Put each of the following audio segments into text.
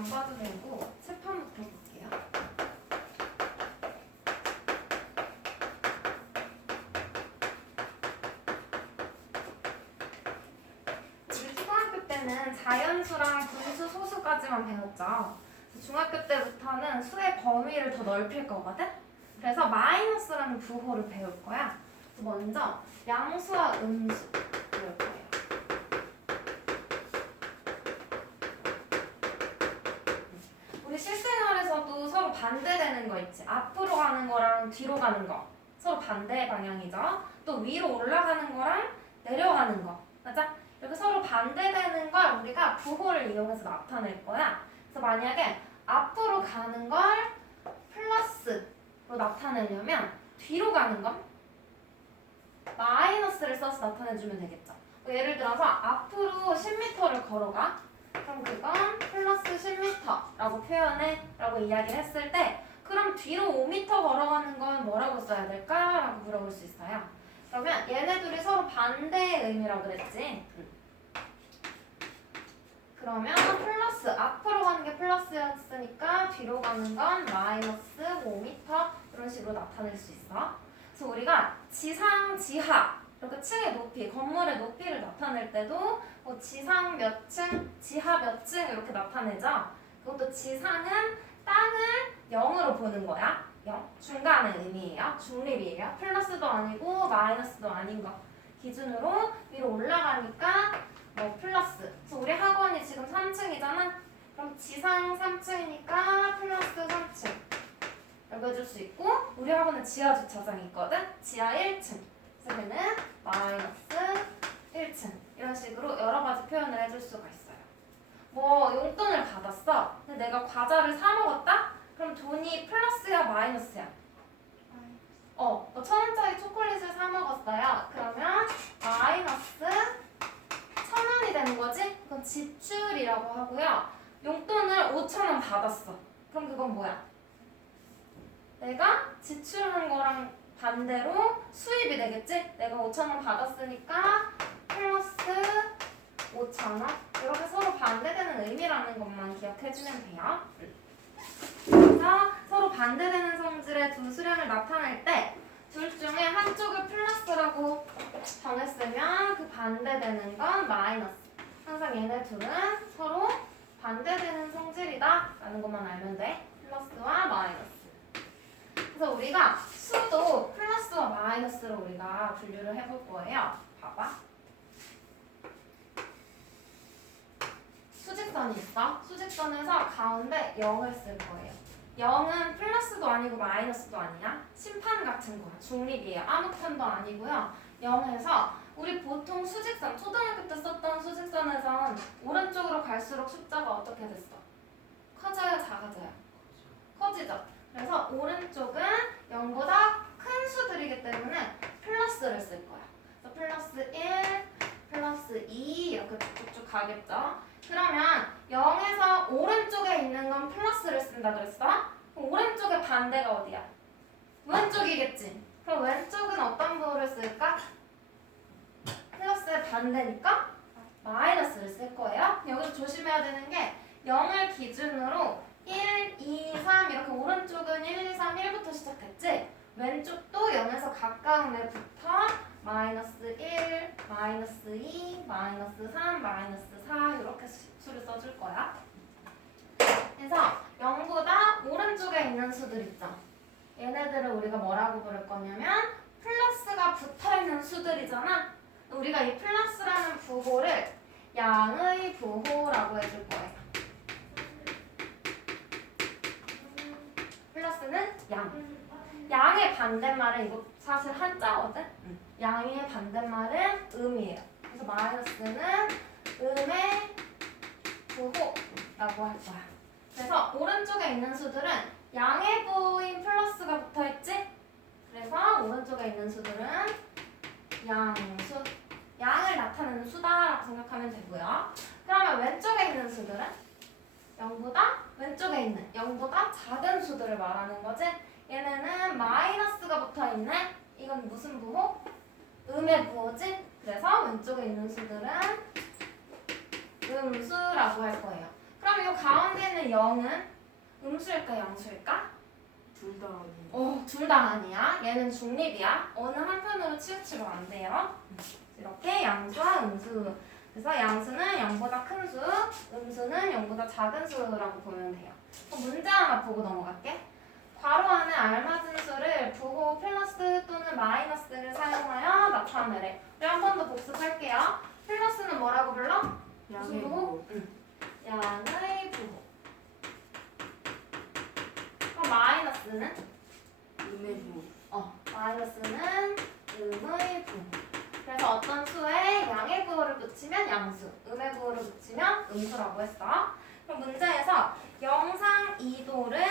안 봐도 되고 세판부터 볼게요. 우리 초등학교 때는 자연수랑 분수, 소수까지만 배웠죠. 중학교 때부터는 수의 범위를 더 넓힐 거거든? 그래서 마이너스라는 부호를 배울 거야. 먼저 양수와 음수 배울 거예요. 우리 실생활에서도 서로 반대되는 거 있지. 앞으로 가는 거랑 뒤로 가는 거 서로 반대 방향이죠. 또 위로 올라가는 거랑 내려가는 거, 맞아? 이렇게 서로 반대되는 걸 우리가 부호를 이용해서 나타낼 거야. 그래서 만약에 앞으로 가는 걸 플러스로 나타내려면 뒤로 가는 건 마이너스를 써서 나타내주면 되겠죠. 예를 들어서 앞으로 10m를 걸어가. 그럼 그건 플러스 10m라고 표현해 라고 이야기를 했을 때 그럼 뒤로 5m 걸어가는 건 뭐라고 써야 될까? 라고 물어볼 수 있어요. 그러면 얘네들이 서로 반대의 의미라고 그랬지. 그러면 플러스, 앞으로 가는 게 플러스였으니까 뒤로 가는 건 마이너스 5m 이런 식으로 나타낼 수 있어. 그래서 우리가 지상, 지하 이렇게 층의 높이, 건물의 높이를 나타낼 때도 뭐 지상 몇 층, 지하 몇 층 이렇게 나타내죠. 그것도 지상은 땅을 0으로 보는 거야. 0. 중간의 의미예요. 중립이에요. 플러스도 아니고 마이너스도 아닌 거 기준으로 위로 올라가니까 뭐 플러스. 그래서 우리 학원이 지금 3층이잖아. 그럼 지상 3층이니까 플러스 3층 라고 해줄 수 있고, 우리 학원은 지하 주차장이 있거든. 지하 1층. 그래서 얘는 마이너스 1층 이런 식으로 여러 가지 표현을 해줄 수가 있어요. 뭐 용돈을 받았어. 근데 내가 과자를 사 먹었다? 그럼 돈이 플러스야 마이너스야? 너 1,000원짜리 초콜릿을 사 먹었어요. 그러면 마이너스 1,000원이 되는 거지? 그건 지출이라고 하고요. 용돈을 5,000원 받았어. 그럼 그건 뭐야? 내가 지출한 거랑 반대로 수입이 되겠지? 내가 5,000원 받았으니까 플러스 5,000원. 이렇게 서로 반대되는 의미라는 것만 기억해주면 돼요. 그래서 서로 반대되는 성질의 두 수량을 나타낼 때 둘 중에 한쪽을 플러스라고 정했으면 그 반대되는 건 마이너스. 항상 얘네 둘은 서로 반대되는 성질이다 라는 것만 알면 돼. 플러스와 마이너스. 그래서 우리가 수도 플러스와 마이너스로 우리가 분류를 해볼 거예요. 봐봐. 수직선이 있어. 수직선에서 가운데 0을 쓸 거예요. 0은 플러스도 아니고 마이너스도 아니야. 심판 같은 거야. 중립이에요. 아무 편도 아니고요. 0에서 우리 보통 수직선, 초등학교 때 썼던 수직선에선 오른쪽으로 갈수록 숫자가 어떻게 됐어? 커져요? 작아져요? 커지죠? 그래서 오른쪽은 0보다 큰 수들이기 때문에 플러스를 쓸 거야. 그래서 플러스 1, 플러스 2 이렇게 쭉쭉 가겠죠? 그러면 0에서 오른쪽에 있는 건 플러스를 쓴다 그랬어? 그럼 오른쪽의 반대가 어디야? 왼쪽이겠지? 그럼 왼쪽은 어떤 부호를 쓸까? 플러스의 반대니까 마이너스를 쓸 거예요. 여기서 조심해야 되는 게 0을 기준으로 1, 2, 3 이렇게 오른쪽은 1, 2, 3, 1부터 시작했지? 왼쪽도 0에서 가까운 애부터 마이너스 1, 마이너스 2, 마이너스 3, 마이너스 4 이렇게 수를 써줄 거야. 그래서 0보다 오른쪽에 있는 수들 있죠? 얘네들을 우리가 뭐라고 부를 거냐면 플러스가 붙어있는 수들이잖아? 우리가 이 플러스라는 부호를 양의 부호라고 해줄 거예요. 플러스는 양. 양의 반대말은 이거 사실 한자거든? 양의 반대말은 음이에요. 그래서 마이너스는 음의 부호라고 할 거야. 그래서 오른쪽에 있는 수들은 양의 부호인 플러스가 붙어있지? 그래서 오른쪽에 있는 수들은 양수, 양을 나타내는 수다라고 생각하면 되고요. 그러면 왼쪽에 있는 수들은 0보다 왼쪽에 있는 0보다 작은 수들을 말하는 거지. 얘네는 마이너스가 붙어있네. 이건 무슨 부호? 음의 부호지? 그래서 왼쪽에 있는 수들은 음수라고 할 거예요. 그럼 이 가운데 있는 0은 음수일까 양수일까? 둘 다 아니에요. 둘 다 아니야. 얘는 중립이야. 어느 한편으로 치우치면 안 돼요. 이렇게 양수와 음수. 그래서 양수는 0보다 큰 수, 음수는 0보다 작은 수라고 보면 돼요. 그럼 문제 하나 보고 넘어갈게. 괄호 안에 알맞은 수를 부호 플러스 또는 마이너스를 사용하여 나타내래. 우리 한 번 더 복습할게요. 플러스는 뭐라고 불러? 무슨 양의 부호? 부호. 양의 부호. 그럼 마이너스는? 음의 부호. 마이너스는 음의 부호. 그래서 어떤 수에 양의 부호를 붙이면 양수, 음의 부호를 붙이면 음수라고 했어. 그럼 문제에서 영상 2도를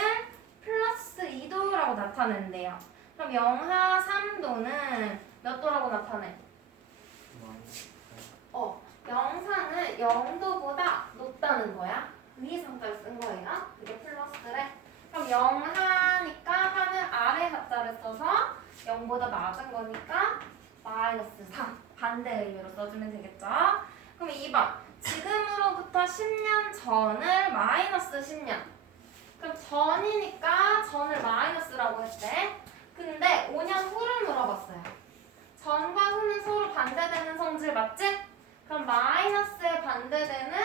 플러스 2도라고 나타낸대요. 그럼 영하 3도는 몇 도라고 나타내? 영상은 0도보다 높다는 거야. 위상자를 쓴 거예요. 그게 플러스래. 그럼 영하니까 하는 아래 하자를 써서 0보다 낮은 거니까 마이너스 3 반대 의미로 써주면 되겠죠. 그럼 2번 지금으로부터 10년 전을 마이너스 10년. 그럼 전이니까 전을 마이너스라고 했대. 근데 5년 후를 물어봤어요. 전과 후는 서로 반대되는 성질 맞지? 그럼 마이너스에 반대되는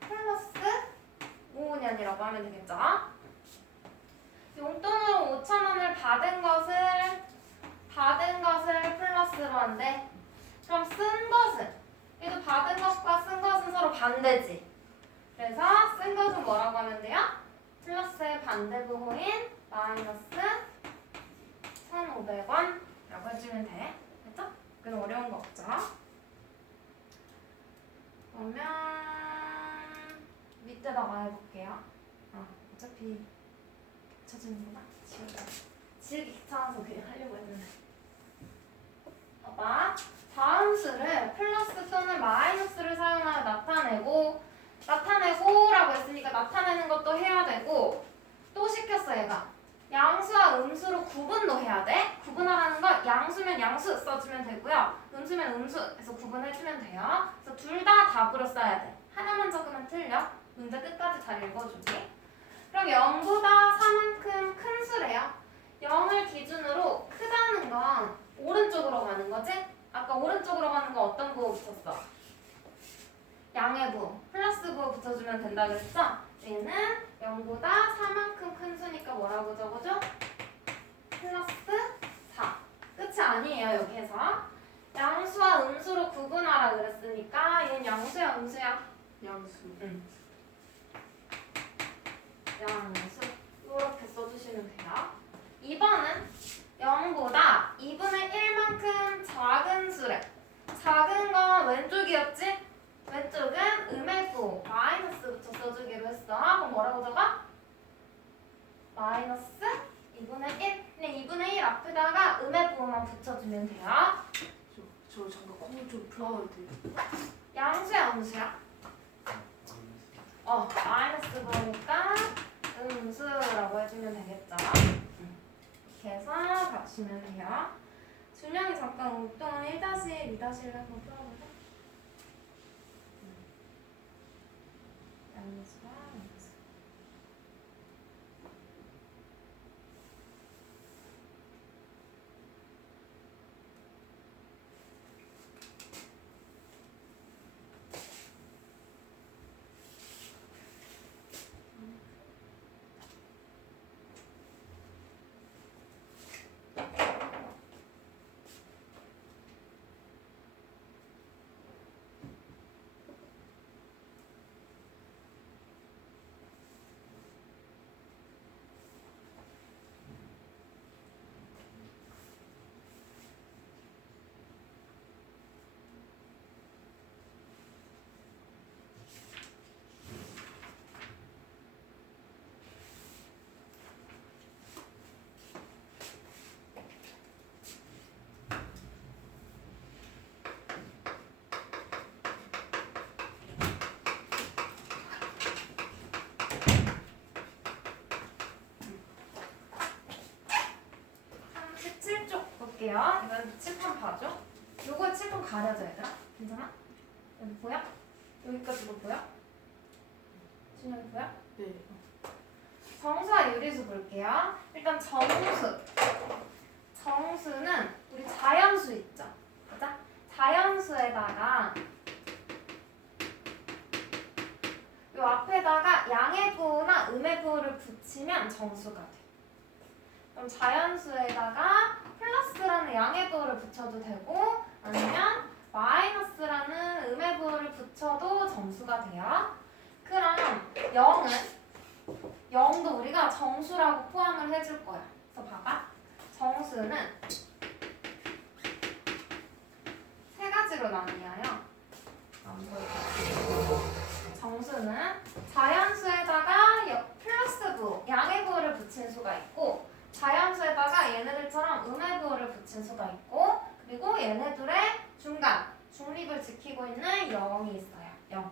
플러스 5년이라고 하면 되겠죠. 용돈으로 5,000원을 받은 것을 플러스로 한대. 그럼 쓴 것은 얘도 받은 것과 쓴 것은 서로 반대지. 그래서 쓴 것은 뭐라고 하면 돼요? 플러스의 반대 부호인 마이너스 1,500원이라고 해주면 돼. 됐죠? 그건 어려운 거 없죠? 그러면 밑에다가 해볼게요. 어차피 쳐주는구나. 지우기 귀찮아서 그냥 하려고 했는데. 봐봐. 다음 수를 플러스 또는 마이너스를 사용하여 나타내고라고 했으니까 나타내는 것도 해야 되고 또 시켰어 얘가. 양수와 음수로 구분도 해야 돼. 구분하라는 거 양수면 양수 써주면 되고요. 음수면 음수에서 구분해주면 돼요. 그래서 둘 다 답으로 써야 돼. 하나만 적으면 틀려. 문제 끝까지 잘 읽어주기. 그럼 0보다 4만큼 큰 수래요. 0을 기준으로 크다는 건 오른쪽으로 가는 거지? 아까 오른쪽으로 가는 거 어떤 부호 붙였어? 양의 부호, 플러스 부호 붙여주면 된다 그랬죠? 얘는 0보다 4만큼 큰 수니까 뭐라고 적어줘? 플러스 4. 끝이 아니에요 여기에서. 양수와 음수로 구분하라 그랬으니까 얘는 양수야 음수야? 양수. 양수 이렇게 써주시면 돼요. 2번은 0보다 2분의 1만큼 작은 수래. 작은 건 왼쪽이었지? 왼쪽은 음의 부호 마이너스 붙여 써주기로 했어. 그럼 뭐라고 적어? 마이너스 2분의 1. 그냥 2분의 1 앞에다가 음의 부호만 붙여주면 돼요. 저 잠깐 콩을 좀 풀어도 돼요? 양수야 음수야? 마이너스 부호니까 음수라고 해주면 되겠죠. 이렇게 해서 맞추면 돼요. 준영이 잠깐 운동 1-1, 2-1을 한번 풀어볼래? 양수와 음수. 볼게요. 이건 칠판 봐줘. 요거 칠판 가려져 얘들아. 괜찮아? 여기 보여? 여기까지도 보여? 진영이 보여? 네. 정수와 유리수 볼게요. 일단 정수는 우리 자연수 있죠? 맞아? 자연수에다가 요 앞에다가 양의 부호나 음의 부호를 붙이면 정수가 돼. 그럼 자연수에다가 플러스라는 양의 부호를 붙여도 되고 아니면 마이너스라는 음의 부호를 붙여도 정수가 돼요. 그럼 0도 우리가 정수라고 포함을 해줄 거야. 그래서 봐봐. 정수는 세 가지로 나뉘어요. 정수는 자연수에다가 플러스 부호, 양의 부호를 붙인 수가 있고 자연수에다가 얘네들처럼 음의 부호를 붙인 수가 있고 그리고 얘네들의 중간, 중립을 지키고 있는 0이 있어요. 0.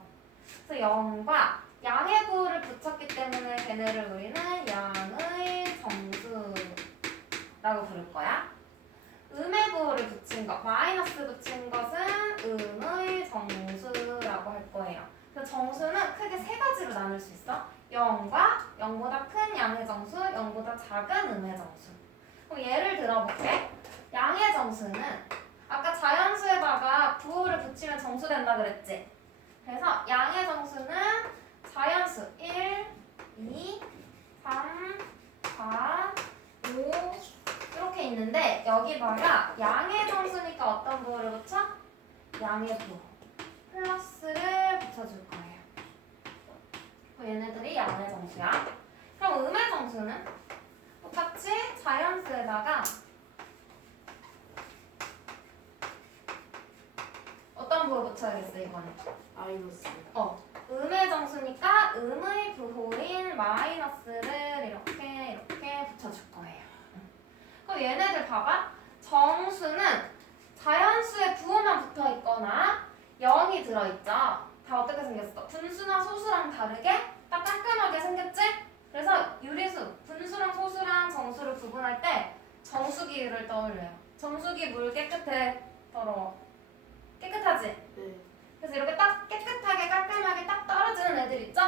그래서 0과 양의 부호를 붙였기 때문에 걔네를 우리는 양의 정수라고 부를 거야. 음의 부호를 붙인 것, 마이너스 붙인 것은 음의 정수라고 할 거예요. 그래서 정수는 크게 세 가지로 나눌 수 있어. 0과 0보다 큰 양의 정수, 0보다 작은 음의 정수. 그럼 예를 들어볼게. 양의 정수는 아까 자연수에다가 부호를 붙이면 정수 된다 그랬지? 그래서 양의 정수는 자연수 1, 2, 3, 4, 5 이렇게 있는데 여기다가 양의 정수니까 어떤 부호를 붙여? 양의 부호 플러스를 붙여줄 거예요. 얘네들이 양의 정수야. 그럼 음의 정수는 똑같이 자연수에다가 어떤 부호 붙여야겠어 이거는? 마이너스. 음의 정수니까 음의 부호인 마이너스를 이렇게 붙여줄 거예요. 그럼 얘네들 봐봐. 정수는 자연수에 부호만 붙어 있거나 0이 들어있죠. 다 어떻게 생겼어? 분수나 소수랑 다르게 딱 깔끔하게 생겼지? 그래서 유리수, 분수랑 소수랑 정수를 구분할 때 정수기를 떠올려요. 정수기 물 깨끗해? 더러워? 깨끗하지? 네. 그래서 이렇게 딱 깨끗하게 깔끔하게 딱 떨어지는 애들 있죠?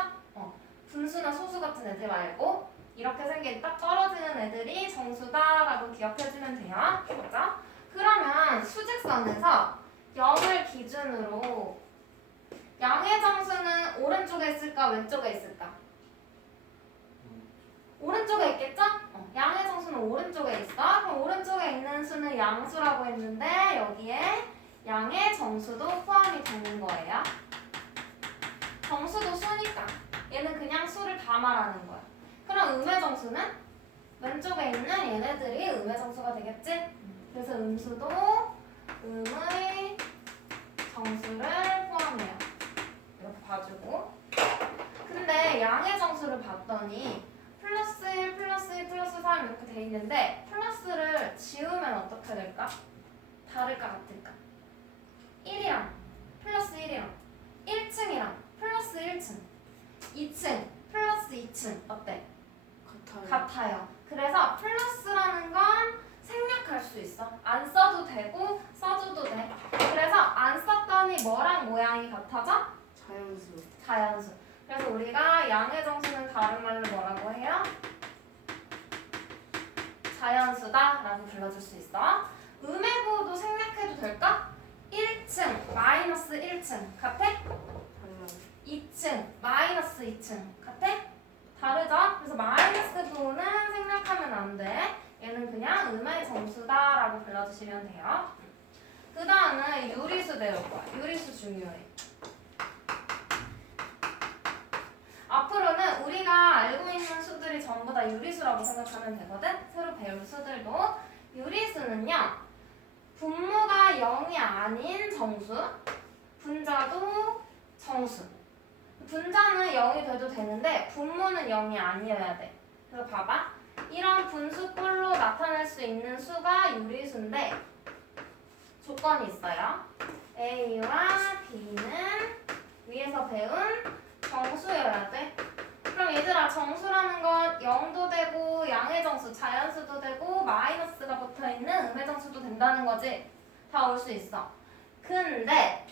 분수나 소수 같은 애들 말고 이렇게 생긴 딱 떨어지는 애들이 정수다라고 기억해주면 돼요. 그죠? 그러면 수직선에서 0을 기준으로 양의 정수는 오른쪽에 있을까 왼쪽에 있을까? 오른쪽에 있겠죠? 양의 정수는 오른쪽에 있어. 그럼 오른쪽에 있는 수는 양수라고 했는데 여기에 양의 정수도 포함이 되는 거예요. 정수도 수니까 얘는 그냥 수를 다 말하는 거야. 그럼 음의 정수는 왼쪽에 있는 얘네들이 음의 정수가 되겠지? 그래서 음수도 음의 정수를 포함해요. 이렇게 봐주고. 근데 양의 정수를 봤더니 플러스 1, 플러스 1, 플러스 3 이렇게 돼 있는데 플러스를 지우면 어떻게 될까? 다를까 같을까? 1이랑 플러스 1이랑 1층이랑 플러스 1층 2층 플러스 2층 어때? 같아요. 그래서 플러스라는 건 생략할 수 있어. 안 써도 되고 써줘도 돼. 그래서 안 썼더니 뭐랑 모양이 같아져? 자연수. 자연수. 그래서 우리가 양의 정수는 다른 말로 뭐라고 해요? 자연수다 라고 불러줄 수 있어. 음의 부호도 생략해도 될까? 1층 마이너스 1층 같아? 달라요. 2층 마이너스 2층 같아? 다르죠? 그래서 마이너스 부호는 생략하면 안 돼. 얘는 그냥 음의 정수다라고 불러주시면 돼요. 그 다음은 유리수 배울 거야. 유리수 중요해. 앞으로는 우리가 알고 있는 수들이 전부 다 유리수라고 생각하면 되거든? 새로 배울 수들도. 유리수는요. 분모가 0이 아닌 정수, 분자도 정수. 분자는 0이 돼도 되는데 분모는 0이 아니어야 돼. 그래서 봐봐. 이런 분수꼴로 나타낼 수 있는 수가 유리수인데 조건이 있어요. A와 B는 위에서 배운 정수여야 돼. 그럼 얘들아 정수라는 건 0도 되고 양의 정수, 자연수도 되고 마이너스가 붙어있는 음의 정수도 된다는 거지. 다 올 수 있어. 근데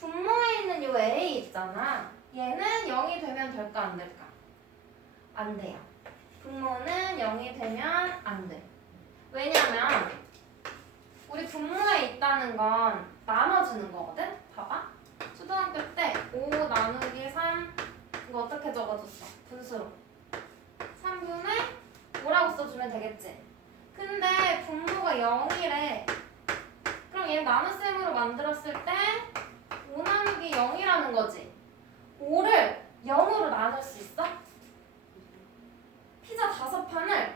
분모에 있는 요 A 있잖아. 얘는 0이 되면 될까 안 될까? 안 돼요. 분모는 0이 되면 안 돼. 왜냐면 우리 분모에 있다는 건 나눠주는 거거든? 봐봐. 초등학교 때 5 나누기 3 이거 어떻게 적어줬어? 분수로 3분의 5라고 써주면 되겠지? 근데 분모가 0이래. 그럼 얘 나눗셈으로 만들었을 때 5 나누기 0이라는 거지. 5를 0으로 나눌 수 있어? 피자 5판을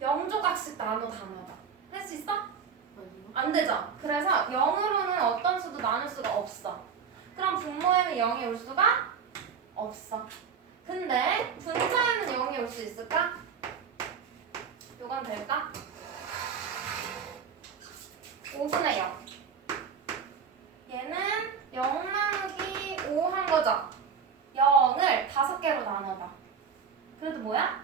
0조각씩 나눠 다 먹어. 할 수 있어? 아니요. 안 되죠? 그래서 0으로는 어떤 수도 나눌 수가 없어. 그럼 분모에는 0이 올 수가 없어. 근데 분자에는 0이 올 수 있을까? 요건 될까? 5분의 0. 얘는 0 나누기 5 한 거죠? 0을 5개로 나눠봐. 그래도 뭐야?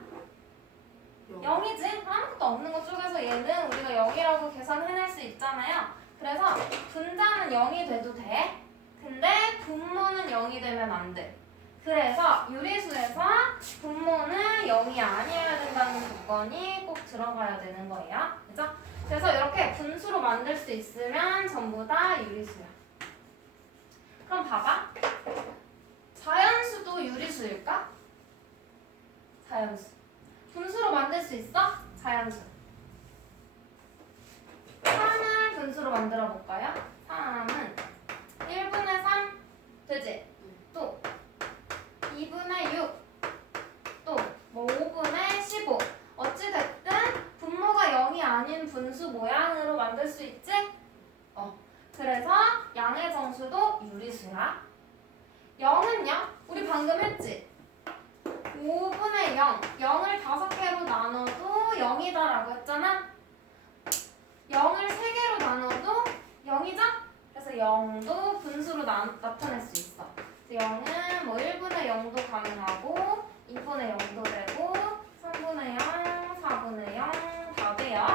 0이지? 아무것도 없는 것 쪽에서 얘는 우리가 0이라고 계산해낼 수 있잖아요. 그래서 분자는 0이 돼도 돼. 근데 분모는 0이 되면 안 돼. 그래서 유리수에서 분모는 0이 아니어야 된다는 조건이 꼭 들어가야 되는 거예요. 그죠? 그래서 이렇게 분수로 만들 수 있으면 전부 다 유리수야. 그럼 봐봐. 자연수도 유리수일까? 자연수. 분수로 만들 수 있어? 자연수. 3을 분수로 만들어 볼까요? 3은 1분의 3 되지? 또 2분의 6 또 뭐 5분의 15 어찌됐든 분모가 0이 아닌 분수 모양으로 만들 수 있지? 그래서 양의 정수도 유리수야. 0은요? 우리 방금 했지? 5분의 0 0을 5개로 나눠도 0이다라고 했잖아? 0을 3개로 나눠도 0이죠? 그래서 0도 분수로 나타낼 수 있어. 0은 뭐 1분의 0도 가능하고 2분의 0도 되고 3분의 0, 4분의 0 다 돼요.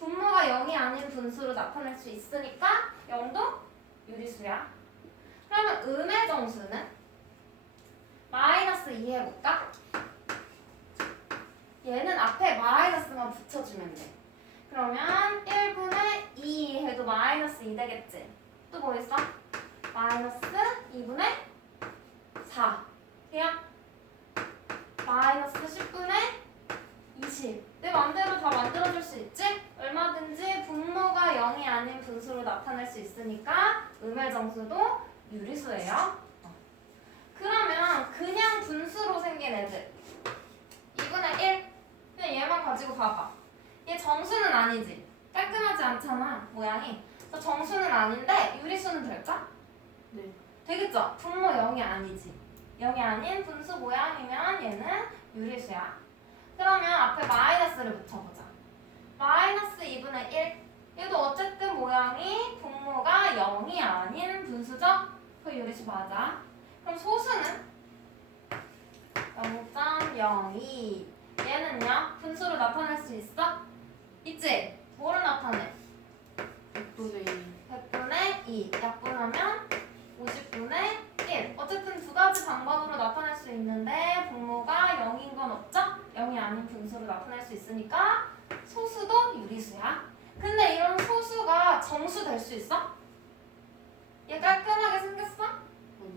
분모가 0이 아닌 분수로 나타낼 수 있으니까 0도 유리수야. 그러면 음의 정수는 마이너스 2 해볼까? 얘는 앞에 마이너스만 붙여주면 돼. 그러면 1분의 2 해도 마이너스 2 되겠지? 또 뭐 있어? 마이너스 2분의 4 그냥 마이너스 10분의 20 내 맘대로 다 만들어줄 수 있지? 얼마든지 분모가 0이 아닌 분수로 나타낼 수 있으니까 음의 정수도 유리수예요. 그러면 그냥 분수로 생긴 애들 2분의 1 그냥 얘만 가지고 봐봐. 얘 정수는 아니지? 깔끔하지 않잖아 모양이. 그래서 정수는 아닌데 유리수는 될까? 네. 되겠죠? 분모 0이 아니지. 0이 아닌 분수 모양이면 얘는 유리수야. 그러면 앞에 마이너스를 붙여보자. 마이너스 2분의 1 얘도 어쨌든 모양이 분모가 0이 아닌 분수죠? 그 유리수 맞아. 그럼 소수는 0.02 얘는요? 분수로 나타낼 수 있어? 있지? 뭐로 나타내? 100분의 2. 100분의 2 약분하면 50분의 1 어쨌든 두 가지 방법으로 나타낼 수 있는데 분모가 0인 건 없죠? 0이 아닌 분수로 나타낼 수 있으니까 소수도 유리수야. 근데 이런 소수가 정수 될 수 있어? 얘 깔끔하게 생겼어?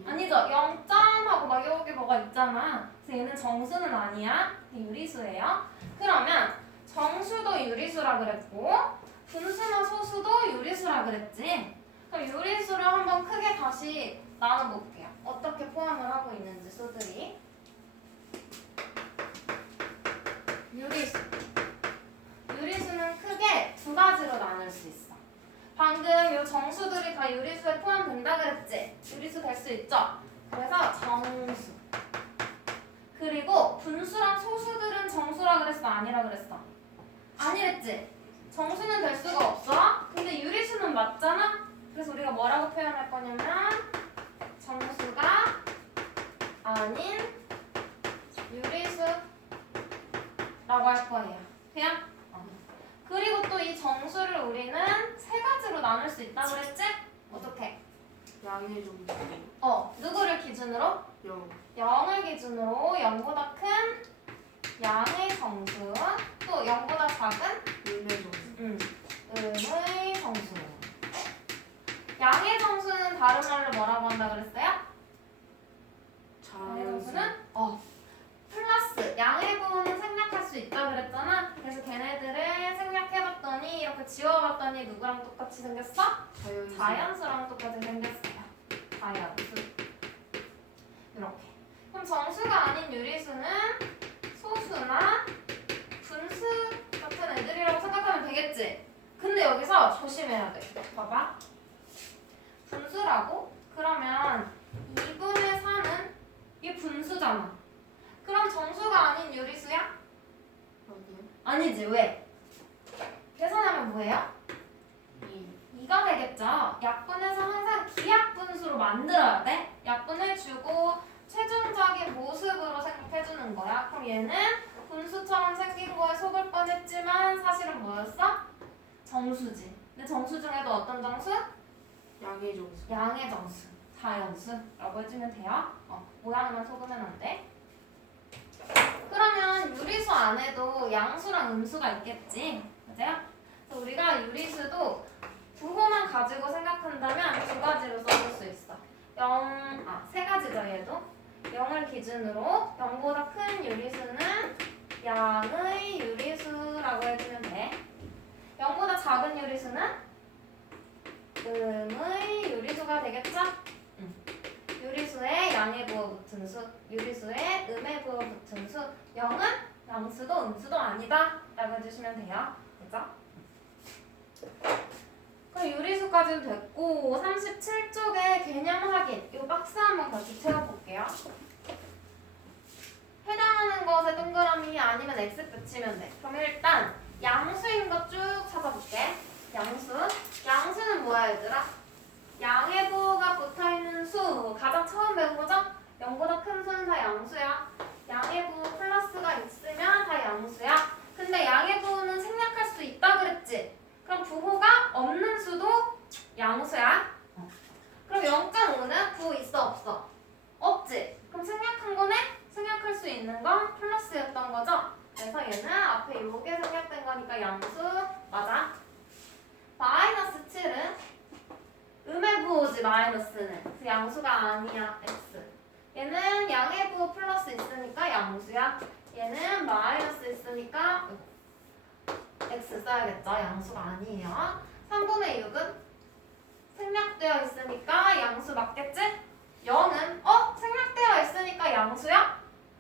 아니죠. 0점 하고 막 여기 뭐가 있잖아. 그래서 얘는 정수는 아니야. 유리수예요. 그러면 정수도 유리수라 그랬고 분수나 소수도 유리수라 그랬지. 그럼 유리수를 한번 크게 다시 나눠볼게요. 어떻게 포함을 하고 있는지 수들이. 유리수. 유리수는 크게 두 가지로 나눌 수 있어. 방금 이 정수들이 다 유리수에 포함된다 그랬지? 유리수 될 수 있죠? 그래서 정수. 그리고 분수랑 소수들은 정수라 그랬어? 아니라 그랬어? 아니랬지? 정수는 될 수가 없어. 근데 유리수는 맞잖아? 그래서 우리가 뭐라고 표현할 거냐면 정수가 아닌 유리수라고 할 거예요. 그냥? 그리고 또 이 정수를 우리는 세 가지로 나눌 수 있다고 그랬지? 어떻게? 양의 정수. 누구를 기준으로? 0. 0을 기준으로 0보다 큰 양의 정수, 또 0보다 작은 음의 정수. 음의 정수. 양의 정수는 다른 말로 뭐라고 한다 그랬어요? 양의 자연수. 정수는 플러스 양의 부호는 생략할 수 있다 그랬잖아. 그래서 걔네들을 생략해봤더니 이렇게 지워봤더니 누구랑 똑같이 생겼어? 자연수. 자연수랑 똑같이 생겼어요. 자연수. 이렇게. 그럼 정수가 아닌 유리수는 소수나 분수 같은 애들이라고 생각하면 되겠지? 근데 여기서 조심해야 돼. 봐봐. 분수라고? 그러면 2분의 4는 이게 분수잖아. 그럼 정수가 아닌 유리수야? 아니요. 아니지. 왜? 계산하면 뭐예요? 2. 2가 되겠죠. 약분해서 항상 기약분수로 만들어야 돼. 약분을 주고 최종적인 모습으로 생각해주는 거야. 그럼 얘는 분수처럼 생긴 거에 속을 뻔했지만 사실은 뭐였어? 정수지. 근데 정수 중에도 어떤 정수? 양의 정수. 양의 정수. 자연수라고 해주면 돼요. 모양만 속으면 안 돼. 그러면 유리수 안에도 양수랑 음수가 있겠지. 맞아요? 그래서 우리가 유리수도 부호만 가지고 생각한다면 두 가지로 써볼 수 있어. 세 가지죠 얘도. 0을 기준으로 0보다 큰 유리수는 양의 유리수라고 해주면 돼. 0보다 작은 유리수는 음의 유리수가 되겠죠? 유리수에 양의 부호 붙은 수, 유리수에 음의 부호 붙은 수. 0은 양수도 음수도 아니다 라고 해주시면 돼요. 그죠? 그럼 유리수까지는 됐고 37쪽에 개념 확인 이 박스 한번 같이 채워볼게요. 해당하는 것에 동그라미 아니면 X 붙이면 돼. 그럼 일단 양수인 거 쭉 찾아볼게. 양수는 뭐야 얘들아? 양의 부호가 붙어있는 수. 가장 처음 배운 거죠? 0보다 큰 수는 다 양수야. 양의 부호 플러스가 있으면 다 양수야. 근데 양의 부호는 생략할 수 있다 그랬지? 그럼 부호가 없는 수도 양수야. 그럼 0.5는 부호 있어 없어? 없지? 그럼 생략한 거네? 생략할 수 있는 건 플러스였던 거죠? 그래서 얘는 앞에 요게 생략된 거니까 양수 맞아. 마이너스 7은 음의 부호지 마이너스는. 그래서 양수가 아니야. X. 얘는 양의 부호 플러스 있으니까 양수야. 얘는 마이너스 있으니까 X 써야겠죠. 양수가 아니에요. 3분의 6은 생략되어 있으니까 양수 맞겠지? 0은 생략되어 있으니까 양수야?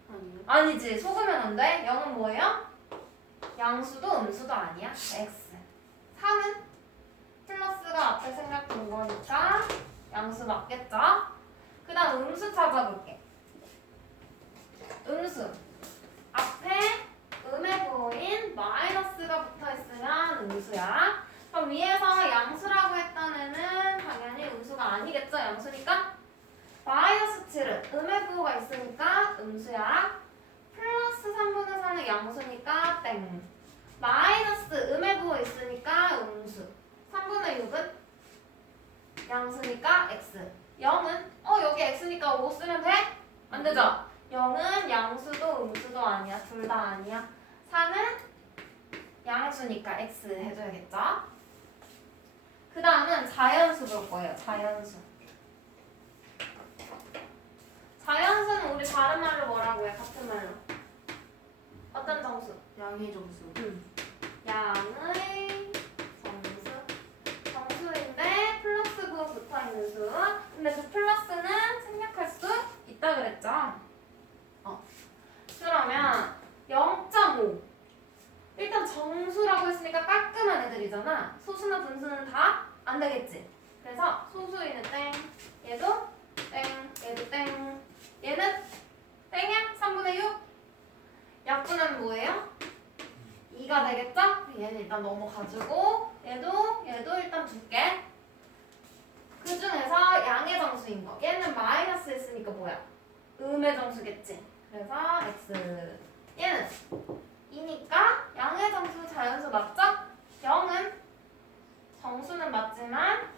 아니요. 아니지. 속으면 안 돼. 0은 뭐예요? 양수도 음수도 아니야. X. 4는 플러스가 앞에 생략된 거니까 양수 맞겠죠? 그 다음 음수 찾아볼게. 음수. 앞에 음의 부호인 마이너스가 붙어있으면 음수야. 그럼 위에서 양수라고 했던 애는 당연히 음수가 아니겠죠? 양수니까? 마이너스 7은 음의 부호가 있으니까 음수야. 플러스 3분의 4는 양수니까 땡. 마이너스 음의 부호 있으니까 음수. 3분의 6은 양수니까 x. 0은 여기 x니까 5 쓰면 돼? 안 되죠? 0은 양수도 음수도 아니야. 둘 다 아니야. 4는 양수니까 x 해줘야겠죠? 그 다음은 자연수 볼 거예요. 자연수. 자연수는 우리 다른 말로 뭐라고 해? 같은 말로. 어떤 정수? 양의 정수. 양의 정수. 정수인데 플러스 부호 붙어있는 수. 근데 그 플러스는 생략할 수 있다 그랬죠? 그러면 0.5. 일단 정수라고 했으니까 깔끔한 애들이잖아. 소수나 분수는 다 안 되겠지? 그래서 소수인은 땡. 얘도 땡. 얘도 땡. 얘는 땡이야? 3분의 6. 약분은 뭐예요? 2가 되겠죠? 얘는 일단 넘어가지고 얘도 일단 줄게. 그 중에서 양의 정수인 거. 얘는 마이너스 했으니까 뭐야? 음의 정수겠지? 그래서 x. 얘는 2니까 양의 정수 자연수 맞죠? 0은 정수는 맞지만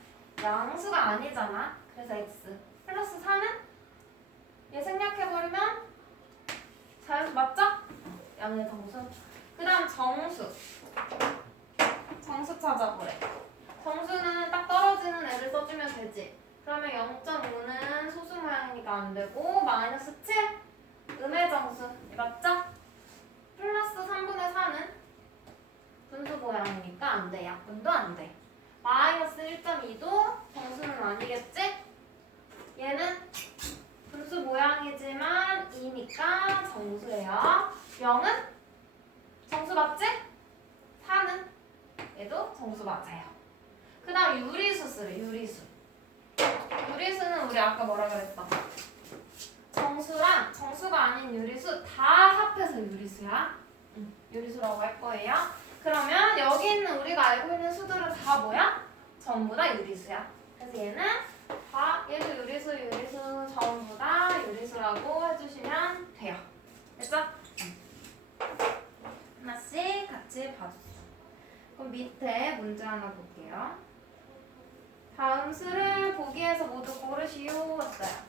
양수가 아니잖아. 그래서 x. 플러스 4는 얘 생략해버리면 자연수 맞죠? 양의 정수. 그 다음 정수. 정수 찾아보래. 정수는 딱 떨어지는 애를 써주면 되지. 그러면 0.5는 소수 모양이니까 안 되고 마이너스 7 음의 정수 맞죠? 플러스 3분의 4는 분수 모양이니까 안 돼. 약분도 안 돼. 마이너스 1.2도 정수는 아니겠지? 얘는 분수 모양이지만 2니까 정수예요. 0은 정수 맞지? 4는 얘도 정수 맞아요. 그 다음 유리수 쓰래. 유리수. 유리수는 우리 아까 뭐라 그랬어? 정수랑 정수가 아닌 유리수 다 합해서 유리수야. 유리수라고 할 거예요. 그러면 여기 있는 우리가 알고 있는 수들은 다 뭐야? 전부 다 유리수야. 그래서 얘는 다 얘도 유리수, 유리수 전부 다 유리수라고 해주시면 돼요. 됐죠? 하나씩 같이 봐줬어. 그럼 밑에 문제 하나 볼게요. 다음 수를 보기에서 모두 고르시오 했어요.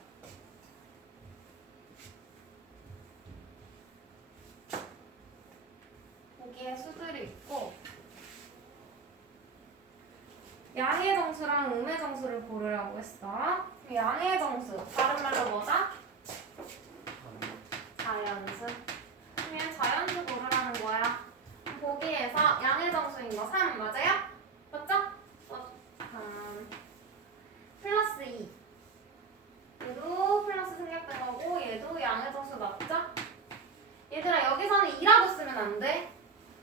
보기에 수들이 있고 양의 정수랑 음의 정수를 고르라고 했어. 양의 정수, 다른 말로 뭐다? 자연수. 그러면 자연수 고르라는 거야. 보기에서 양의 정수인 거 3 맞아요? 맞죠? 3 플러스 2 얘도 플러스 생략된 거고 얘도 양의 정수 맞죠? 얘들아 여기서는 2라고 쓰면 안 돼.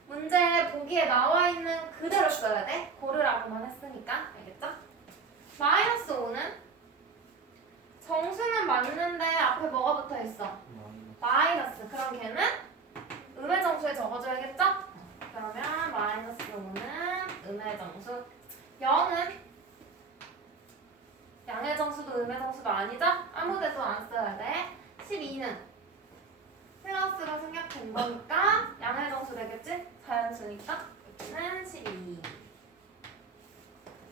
문제 보기에 나와 있는 그대로 써야 돼. 고르라고만 했으니까. 알겠죠? 마이너스 5는 정수는 맞는데 앞에 뭐가 붙어 있어? 마이너스. 그럼 걔는 음의 정수에 적어줘야겠죠? 그러면 마이너스 5는 음의 정수. 0은 양의 정수도 음의 정수도 아니죠? 아무 데도 안 써야 돼. 12는 플러스로 생략된 거니까 양의 정수 되겠지? 자연수니까 여기는 12.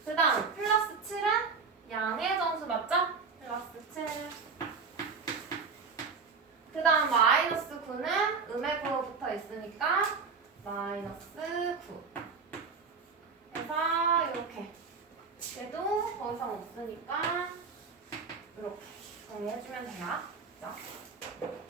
그 다음 플러스 7은 양의 정수 맞죠? 플러스 7. 그 다음 마이너스 9는 음의 구로 붙어 있으니까 마이너스 9. 그래서 이렇게 얘도 더 이상 없으니까 이렇게 정리해주면 돼요. 그죠?